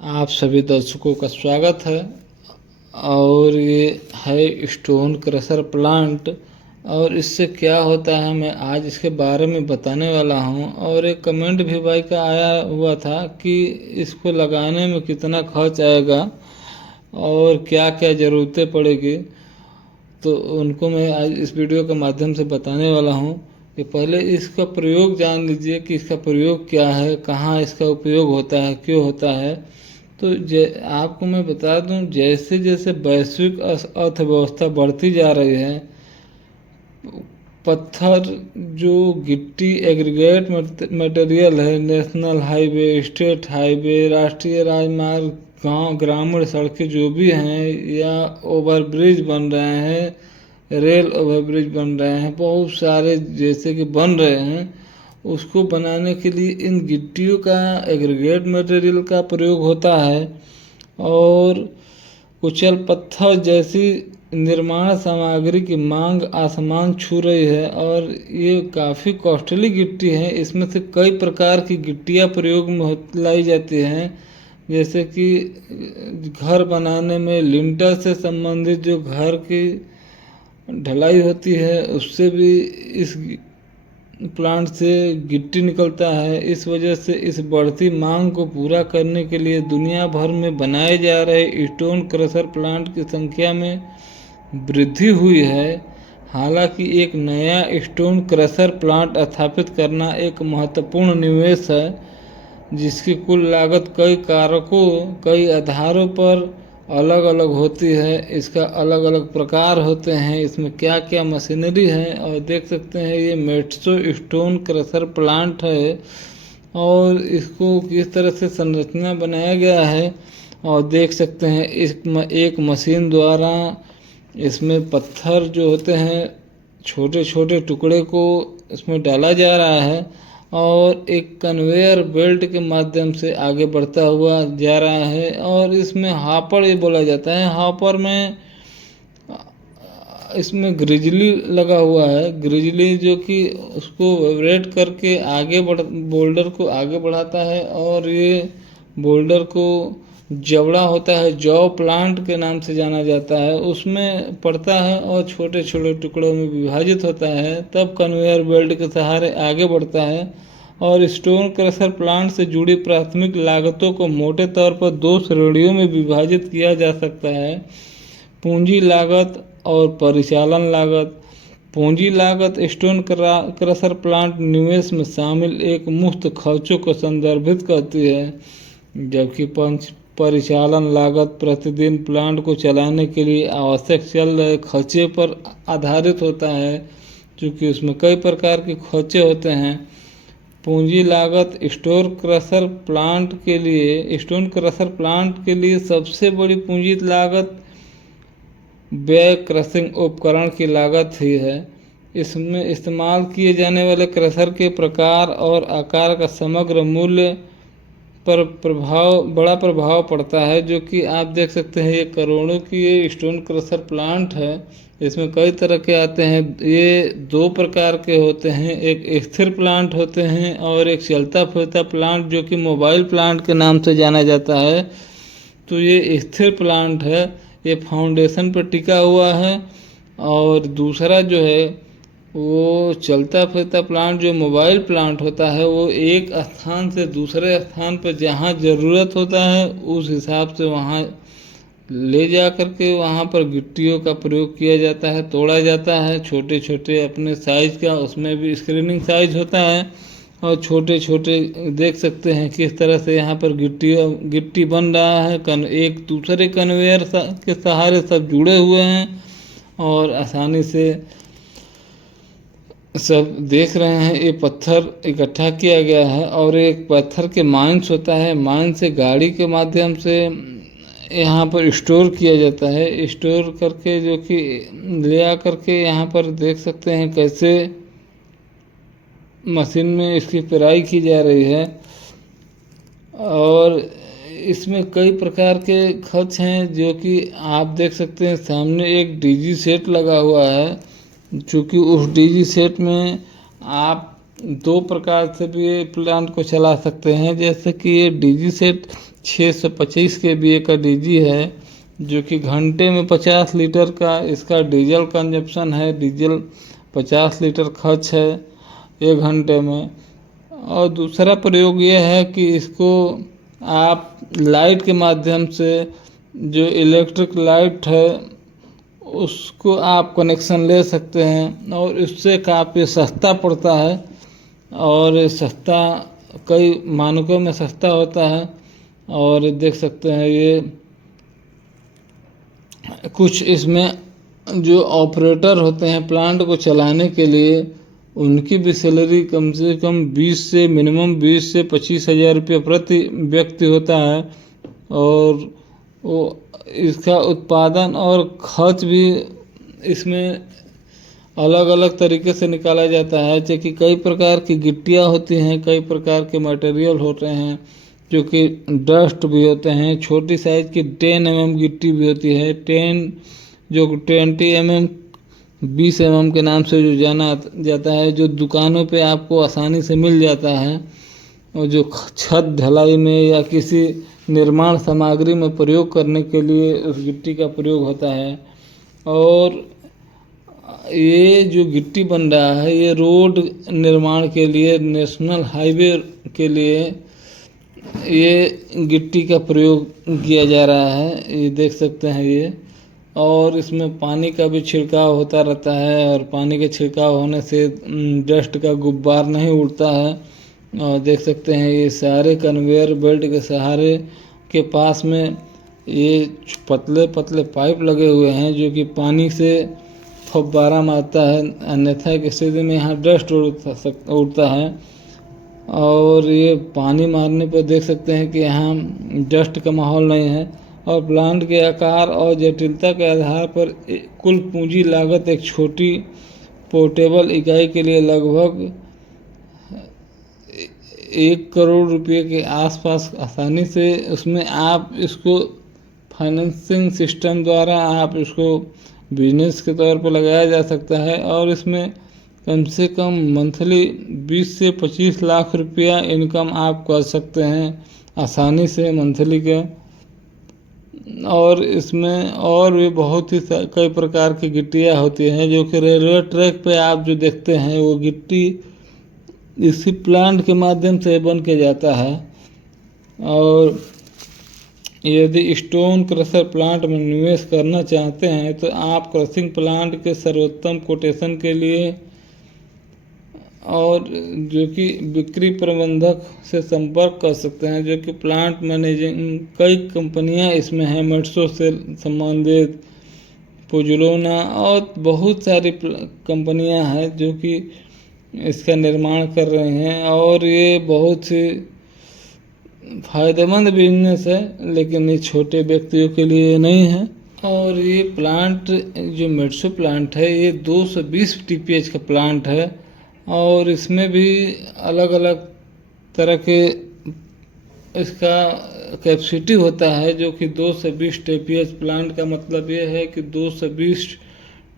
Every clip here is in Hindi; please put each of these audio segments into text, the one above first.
आप सभी दर्शकों का स्वागत है। और ये है स्टोन क्रशर प्लांट और इससे क्या होता है मैं आज इसके बारे में बताने वाला हूँ। और एक कमेंट भी भाई का आया हुआ था कि इसको लगाने में कितना खर्च आएगा और क्या क्या ज़रूरतें पड़ेगी, तो उनको मैं आज इस वीडियो के माध्यम से बताने वाला हूँ। कि पहले इसका प्रयोग जान लीजिए कि इसका प्रयोग क्या है, कहाँ इसका उपयोग होता है, क्यों होता है। तो आपको मैं बता दूं, जैसे जैसे वैश्विक अर्थव्यवस्था बढ़ती जा रही है, पत्थर जो गिट्टी एग्रीगेट मटेरियल है, नेशनल हाईवे, स्टेट हाईवे, राष्ट्रीय राजमार्ग, गांव ग्रामीण सड़कें जो भी हैं, या ओवरब्रिज बन रहे हैं, रेल ओवरब्रिज बन रहे हैं, बहुत सारे जैसे कि बन रहे हैं, उसको बनाने के लिए इन गिट्टियों का एग्रीगेट मटेरियल का प्रयोग होता है। और कुचल पत्थर जैसी निर्माण सामग्री की मांग आसमान छू रही है और ये काफ़ी कॉस्टली गिट्टी है। इसमें से कई प्रकार की गिट्टियाँ प्रयोग में लाई जाती हैं, जैसे कि घर बनाने में लिंटर से संबंधित जो घर की ढलाई होती है उससे भी इस प्लांट से गिट्टी निकलता है। इस वजह से इस बढ़ती मांग को पूरा करने के लिए दुनिया भर में बनाए जा रहे स्टोन क्रशर प्लांट की संख्या में वृद्धि हुई है। हालांकि एक नया स्टोन क्रशर प्लांट स्थापित करना एक महत्वपूर्ण निवेश है, जिसकी कुल लागत कई कारकों कई आधारों पर अलग अलग होती है। इसका अलग अलग प्रकार होते हैं, इसमें क्या क्या मशीनरी है। और देख सकते हैं ये मेट्सो स्टोन क्रशर प्लांट है और इसको किस तरह से संरचना बनाया गया है। और देख सकते हैं एक मशीन द्वारा इसमें पत्थर जो होते हैं छोटे छोटे टुकड़े को इसमें डाला जा रहा है और एक कन्वेयर बेल्ट के माध्यम से आगे बढ़ता हुआ जा रहा है। और इसमें हॉपर ये बोला जाता है। हॉपर में इसमें ग्रिजली लगा हुआ है, ग्रिजली जो कि उसको वाइब्रेट करके बोल्डर को आगे बढ़ाता है। और ये बोल्डर को जबड़ा होता है, जौ प्लांट के नाम से जाना जाता है, उसमें पड़ता है और छोटे छोटे टुकड़ों में विभाजित होता है, तब कन्वेयर बेल्ट के सहारे आगे बढ़ता है। और स्टोन क्रशर प्लांट से जुड़ी प्राथमिक लागतों को मोटे तौर पर दो श्रेणियों में विभाजित किया जा सकता है: पूंजी लागत और परिचालन लागत। पूंजी लागत स्टोन क्रशर प्लांट निवेश में शामिल एक मुफ्त खर्चों को संदर्भित करती है, जबकि परिचालन लागत प्रतिदिन प्लांट को चलाने के लिए आवश्यक चल रहे खर्चे पर आधारित होता है, क्योंकि उसमें कई प्रकार के खर्चे होते हैं। पूंजी लागत स्टोन क्रशर प्लांट के लिए सबसे बड़ी पूंजी लागत व्यय क्रशिंग उपकरण की लागत ही है। इसमें इस्तेमाल किए जाने वाले क्रशर के प्रकार और आकार का समग्र मूल्य पर बड़ा प्रभाव पड़ता है, जो कि आप देख सकते हैं ये करोड़ों की ये स्टोन क्रशर प्लांट है। इसमें कई तरह के आते हैं, ये दो प्रकार के होते हैं, एक स्थिर प्लांट होते हैं और एक चलता फिरता प्लांट जो कि मोबाइल प्लांट के नाम से जाना जाता है। तो ये स्थिर प्लांट है, ये फाउंडेशन पर टिका हुआ है। और दूसरा जो है वो चलता फिरता प्लांट जो मोबाइल प्लांट होता है, वो एक स्थान से दूसरे स्थान पर जहाँ ज़रूरत होता है उस हिसाब से वहाँ ले जा कर के वहाँ पर गिट्टियों का प्रयोग किया जाता है, तोड़ा जाता है छोटे छोटे अपने साइज का। उसमें भी स्क्रीनिंग साइज होता है और छोटे छोटे देख सकते हैं किस तरह से यहाँ पर गिट्टी बन रहा है। एक दूसरे कन्वेयर के सहारे सब जुड़े हुए हैं और आसानी से सब देख रहे हैं। ये पत्थर इकट्ठा किया गया है और एक पत्थर के माइंस होता है, माइन से गाड़ी के माध्यम से यहाँ पर स्टोर किया जाता है, स्टोर करके जो कि ले आ करके यहाँ पर देख सकते हैं कैसे मशीन में इसकी पेराई की जा रही है। और इसमें कई प्रकार के खर्च हैं, जो कि आप देख सकते हैं सामने एक डीजी सेट लगा हुआ है, चूँकि उस डीजी सेट में आप दो प्रकार से भी प्लांट को चला सकते हैं। जैसे कि ये डीजी सेट 625 kVA का डीजी है, जो कि घंटे में 50 लीटर का इसका डीजल कंजप्शन है। डीजल 50 लीटर खर्च है 1 घंटे में। और दूसरा प्रयोग ये है कि इसको आप लाइट के माध्यम से, जो इलेक्ट्रिक लाइट है उसको आप कनेक्शन ले सकते हैं, और इससे काफ़ी सस्ता पड़ता है, और सस्ता कई मानकों में सस्ता होता है। और देख सकते हैं ये कुछ इसमें जो ऑपरेटर होते हैं प्लांट को चलाने के लिए, उनकी भी सैलरी कम से कम 20 से 25 हज़ार रुपये प्रति व्यक्ति होता है। और वो इसका उत्पादन और खर्च भी इसमें अलग अलग तरीके से निकाला जाता है, जैसे कई प्रकार की गिट्टियाँ होती हैं, कई प्रकार के मटेरियल होते हैं, जो कि डस्ट भी होते हैं। छोटी साइज़ की 10 mm गिट्टी भी होती है, 20 mm 20 mm के नाम से जो जाना जाता है, जो दुकानों पे आपको आसानी से मिल जाता है, और जो छत ढलाई में या किसी निर्माण सामग्री में प्रयोग करने के लिए उस गिट्टी का प्रयोग होता है। और ये जो गिट्टी बन रहा है ये रोड निर्माण के लिए, नेशनल हाईवे के लिए ये गिट्टी का प्रयोग किया जा रहा है, ये देख सकते हैं ये। और इसमें पानी का भी छिड़काव होता रहता है, और पानी के छिड़काव होने से डस्ट का गुब्बार नहीं उड़ता है। और देख सकते हैं ये सारे कन्वेयर बेल्ट के सहारे के पास में ये पतले पतले पाइप लगे हुए हैं, जो कि पानी से फव्वारा मारता है, अन्यथा की स्थिति में यहाँ डस्ट उड़ता है। और ये पानी मारने पर देख सकते हैं कि यहाँ डस्ट का माहौल नहीं है। और प्लांट के आकार और जटिलता के आधार पर कुल पूंजी लागत एक छोटी पोर्टेबल इकाई के लिए लगभग 1 करोड़ रुपये के आसपास आसानी से उसमें आप इसको फाइनेंसिंग सिस्टम द्वारा आप इसको बिजनेस के तौर पर लगाया जा सकता है। और इसमें कम से कम मंथली 20 से 25 लाख रुपया इनकम आप कर सकते हैं आसानी से मंथली का। और इसमें और भी बहुत ही कई प्रकार की गिट्टियाँ होती हैं, जो कि रेलवे ट्रैक पे आप जो देखते हैं वो गिट्टी इसी प्लांट के माध्यम से बन के जाता है। और यदि स्टोन क्रशर प्लांट में निवेश करना चाहते हैं तो आप क्रशिंग प्लांट के सर्वोत्तम कोटेशन के लिए और जो कि बिक्री प्रबंधक से संपर्क कर सकते हैं, जो कि प्लांट मैनेजिंग कई कंपनियां इसमें हैं, मेट्सो से संबंधित, पुजलोना और बहुत सारी कंपनियां हैं जो कि इसका निर्माण कर रहे हैं। और ये बहुत ही फायदेमंद बिजनेस है, लेकिन ये छोटे व्यक्तियों के लिए नहीं है। और ये प्लांट जो मेट्सो प्लांट है ये 220 TPH का प्लांट है, और इसमें भी अलग अलग तरह के इसका कैपेसिटी होता है, जो कि 220 TPH प्लांट का मतलब ये है कि 220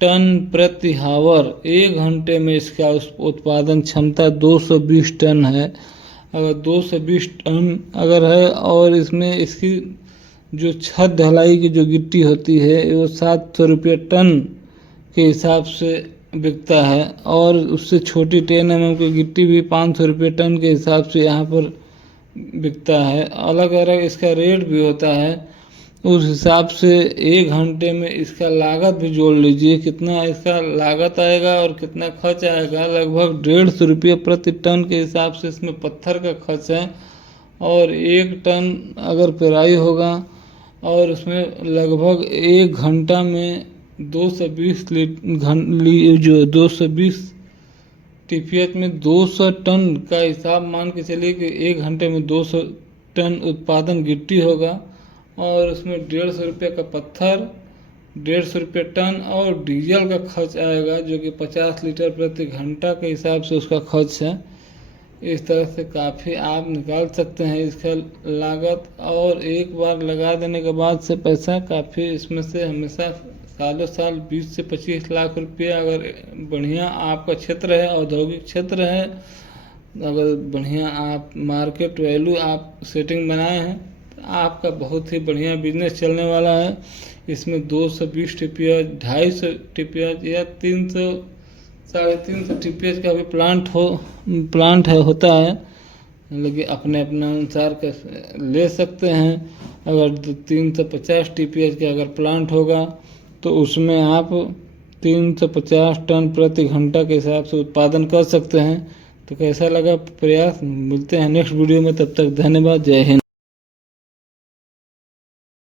टन प्रति हावर 1 घंटे में इसका उत्पादन क्षमता 220 टन है। अगर 220 टन अगर है, और इसमें इसकी जो छत ढलाई की जो गिट्टी होती है वो 700 रुपये टन के हिसाब से बिकता है, और उससे छोटी 10 mm की गिट्टी भी 500 रुपये टन के हिसाब से यहाँ पर बिकता है। अलग अलग इसका रेट भी होता है, उस हिसाब से 1 घंटे में इसका लागत भी जोड़ लीजिए कितना इसका लागत आएगा और कितना खर्च आएगा। लगभग 150 रुपये प्रति टन के हिसाब से इसमें पत्थर का खर्च है, और 1 टन अगर पेराई होगा और उसमें लगभग 1 घंटा में 220 TPH में 200 टन का हिसाब मान के चलिए कि 1 घंटे में 200 टन उत्पादन गिट्टी होगा, और उसमें 150 रुपये का पत्थर, 150 रुपये टन और डीजल का खर्च आएगा, जो कि 50 लीटर प्रति घंटा के हिसाब से उसका खर्च है। इस तरह से काफ़ी आप निकाल सकते हैं इसका लागत, और एक बार लगा देने के बाद से पैसा काफ़ी इसमें से हमेशा सालों साल 20 से 25 लाख रुपये, अगर बढ़िया आपका क्षेत्र है, औद्योगिक क्षेत्र है, अगर बढ़िया आप मार्केट वैल्यू आप सेटिंग बनाए हैं आपका बहुत ही बढ़िया बिजनेस चलने वाला है। इसमें 220 टीपीएच, 250 टीपीएच या 300 350 टीपीएच का भी प्लांट होता है, लेकिन अपने अनुसार का ले सकते हैं। अगर 350 टीपीएच का अगर प्लांट होगा तो उसमें आप 350 टन प्रति घंटा के हिसाब से उत्पादन कर सकते हैं। तो कैसा लगा प्रयास? मिलते हैं नेक्स्ट वीडियो में, तब तक धन्यवाद, जय हिंद।